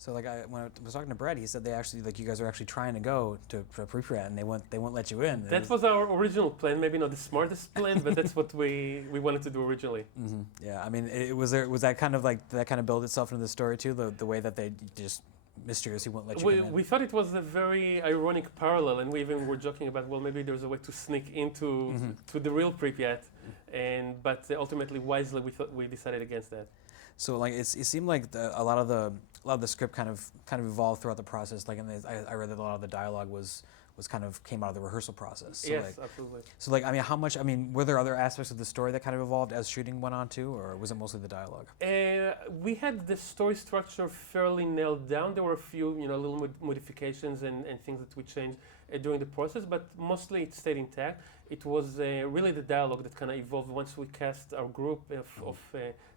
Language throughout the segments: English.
So like when I was talking to Brett, he said they actually like you guys are actually trying to go to a pre-prep and they won't let you in. That was our original plan. Maybe not the smartest plan, but that's what we wanted to do originally. Mm-hmm. Yeah, I mean, was that kind of like that kind of build itself into the story too, the way that they just mysteriously won't let you come in. We thought it was a very ironic parallel, and we even were joking about, well, maybe there's a way to sneak into to the real Pripyat, but ultimately, wisely, we decided against that. So like it seemed like a lot of the script kind of evolved throughout the process. Like, I read that a lot of the dialogue was kind of came out of the rehearsal process. So yes, like, absolutely. So like, I mean, how much? I mean, were there other aspects of the story that kind of evolved as shooting went on too, or was it mostly the dialogue? We had the story structure fairly nailed down. There were a few, little modifications and things that we changed during the process, but mostly it stayed intact. It was really the dialogue that kind of evolved once we cast our group of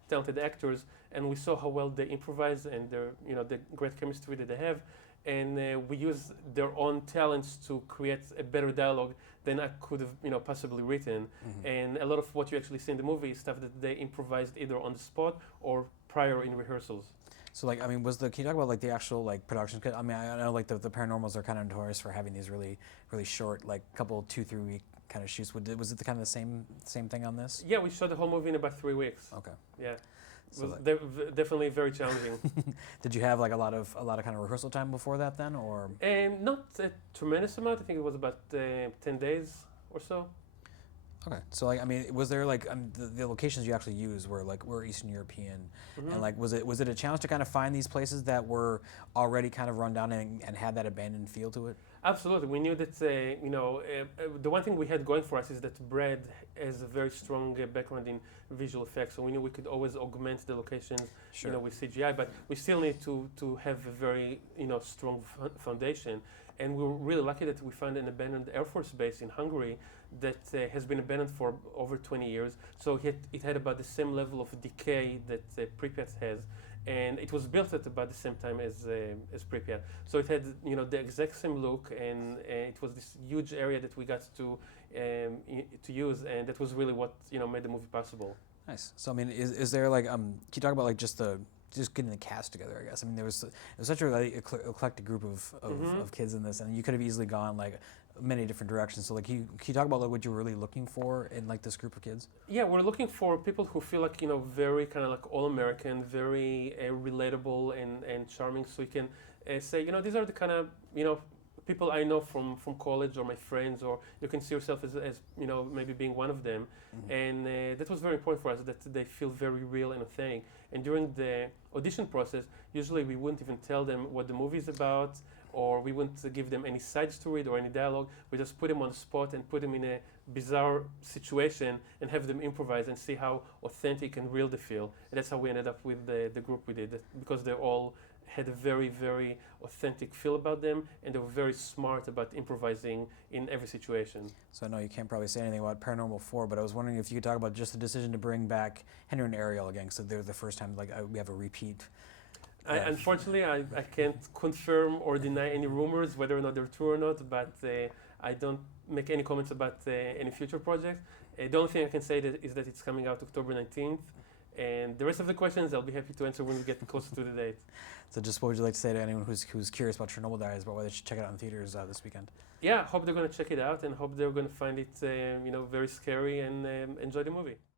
talented actors, and we saw how well they improvise and their, the great chemistry that they have. And we use their own talents to create a better dialogue than I could have, possibly written. And a lot of what you actually see in the movie is stuff that they improvised either on the spot or prior in rehearsals. So, like, I mean, can you talk about like the actual like production? I mean, I know like the paranormals are kind of notorious for having these really short, like couple 2-3 week kind of shoots. Was it the kind of the same thing on this? Yeah, we shot the whole movie in about 3 weeks. Okay. Yeah. So it was definitely very challenging. Did you have like a lot of kind of rehearsal time before that then, or? Not a tremendous amount. I think it was about 10 days or so. Okay, so like I mean, was there like the locations you actually used were Eastern European, and like was it a challenge to kind of find these places that were already kind of run down and had that abandoned feel to it? Absolutely, we knew that the one thing we had going for us is that Brad has a very strong background in visual effects, so we knew we could always augment the locations, with CGI, but we still need to have a very strong foundation. And we were really lucky that we found an abandoned Air Force base in Hungary that has been abandoned for over 20 years. So it had about the same level of decay that Pripyat has. And it was built at about the same time as Pripyat. So it had the exact same look, and it was this huge area that we got to use, and that was really what made the movie possible. Nice. So I mean, is there like can you talk about like just getting the cast together, I guess. I mean, it was such a eclectic group of kids in this, and you could have easily gone like many different directions. So like, can you talk about like what you're really looking for in like this group of kids? Yeah, we're looking for people who feel like very kind of like all-American, very relatable and charming. So you can say these are the kind of people I know from college or my friends, or you can see yourself as maybe being one of them. And that was very important for us, that they feel very real and authentic. And during the audition process, usually we wouldn't even tell them what the movie is about, or we wouldn't give them any side story or any dialogue. We just put them on the spot and put them in a bizarre situation and have them improvise and see how authentic and real they feel. And that's how we ended up with the group we did, because they all had a very, very authentic feel about them, and they were very smart about improvising in every situation. So I know you can't probably say anything about Paranormal 4, but I was wondering if you could talk about just the decision to bring back Henry and Ariel again, so they're the first time we have a repeat. Unfortunately, I can't confirm or deny any rumors, whether or not they're true or not, but I don't make any comments about any future projects. The only thing I can say is that it's coming out October 19th. And the rest of the questions I'll be happy to answer when we get closer to the date. So just what would you like to say to anyone who's curious about Chernobyl Diaries, about why they should check it out in theaters this weekend? Yeah, hope they're going to check it out, and hope they're going to find it very scary and enjoy the movie.